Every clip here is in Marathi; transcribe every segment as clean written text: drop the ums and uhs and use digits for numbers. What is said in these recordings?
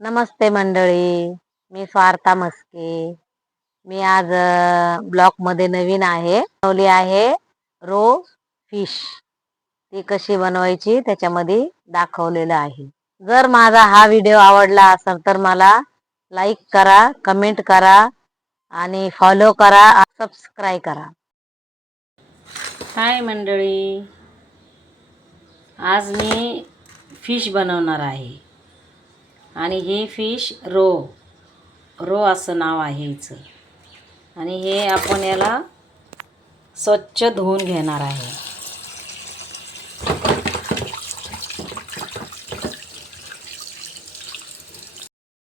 नमस्ते मंडळी, मी स्वार्था मस्के. मी आज ब्लॉग मध्ये नवीन बनवली आहे रो फिश. ती कशी बनवायची त्याच्यामध्ये दाखवलेलं आहे. जर माझा हा व्हिडिओ आवडला असेल तर मला लाईक करा, कमेंट करा आणि फॉलो करा, सबस्क्राईब करा. हाय मंडळी, आज मी फिश बनवणार आहे आणि हे फिश रो असं नाव आहे हिचं. आणि हे आपण याला स्वच्छ धुवून घेणार आहे.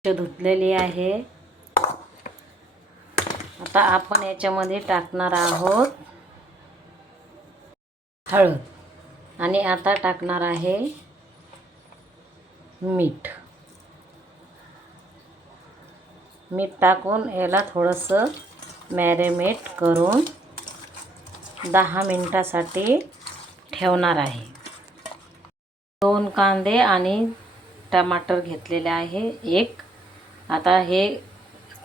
धुतलेली आहे. आता आपण याच्यामध्ये टाकणार आहोत हळद आणि आता टाकणार आहे मीठ टाकून याला थोडंसं मॅरिनेट करून 10 मिनिटासाठी ठेवणार आहे. 2 कांदे आणि टमाटर घेतलेले आहे एक. आता हे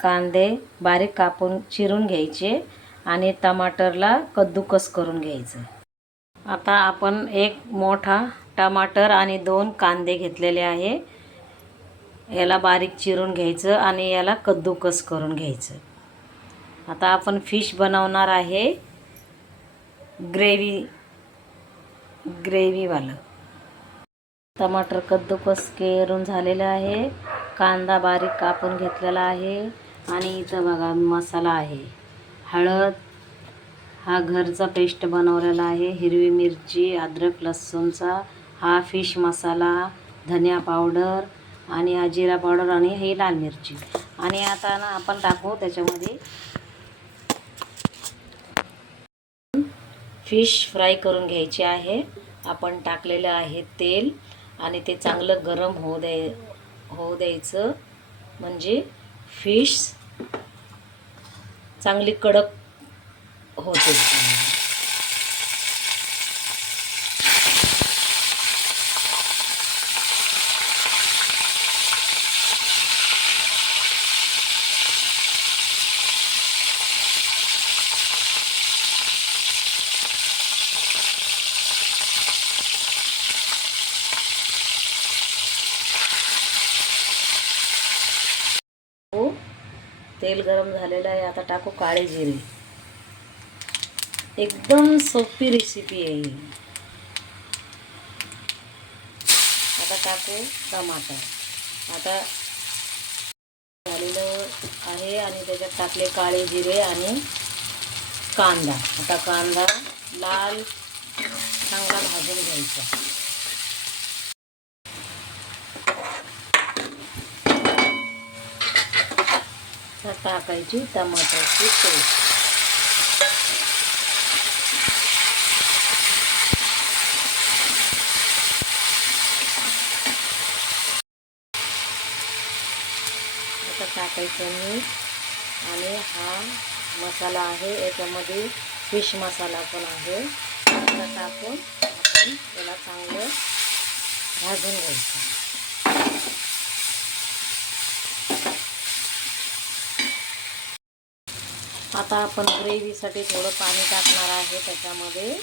कांदे बारीक कापून चिरून घ्यायचे आणि टमाटरला कद्दूकस करून घ्यायचं. आता आपण एक मोठा टमाटर आणि 2 कांदे घेतलेले आहे. याला बारीक चिरून घ्यायचं आणि याला कद्दूकस करून घ्यायचं. आता आपण फिश बनवणार आहे ग्रेव्हीवालं. टमाटर कद्दूकस करून झालेलं आहे. कांदा बारीक कापून घेतलेला आहे आणि इथं बघा मसाला आहे. हळद, हा घरचा पेस्ट बनवलेला आहे. हिरवी मिरची, अद्रक लसूणचा, हा फिश मसाला, धनिया पावडर आणि हा जिरा पावडर आणि ही लाल मिरची. आणि आता ना आपण टाकू त्याच्यामध्ये फिश फ्राय करून घ्यायचे आहे. आपण टाकलेलं आहे तेल आणि ते चांगलं गरम होऊ द्यायचं, म्हणजे फिश चांगली कडक होते. तेल गरम झालेलं आहे. आता टाकू काळे जिरे. एकदम सोपी रेसिपी आहे ही. आता टाकू टमाटर. आता झालेलं आहे आणि त्याच्यात टाकले काळे जिरे आणि कांदा. आता कांदा लाल चांगला भाजून घ्यायचा. टाकायची टमाटरची पेस्ट. आता टाकायचं मीठ आणि हा मसाला आहे. याच्यामध्ये फिश मसाला पण आहे. आता टाकून आपण याला चांगलं भाजून घ्यायचं. आता आपण ग्रेव्हीसाठी थोडं पाणी टाकणार आहे त्याच्यामध्ये.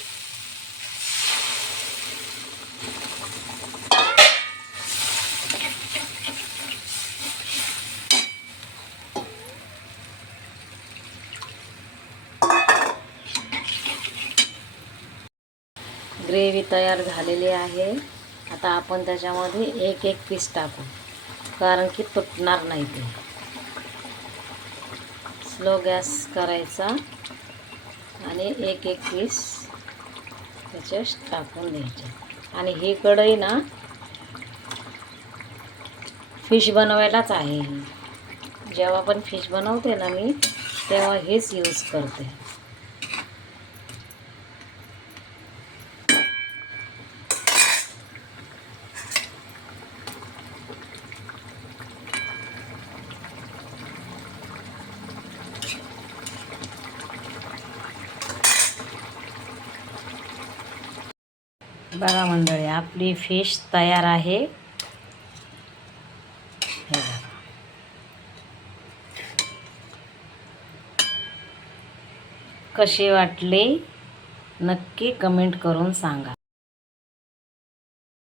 ग्रेव्ही तयार झालेली आहे. आता आपण त्याच्यामध्ये एक पीस टाकू, कारण की तुटणार नाही ते. स्लो गॅस करायचा आणि एक पीस त्याच्यात टाकून द्यायचे. आणि ही कढई ना फिश बनवायलाच आहे. जेव्हा पण फिश बनवते ना मी, तेव्हा हेच यूज करते. बघा मंडळी, आपली फिश तयार आहे. हे बघा. कसे वाटले नक्की कमेंट करून सांगा.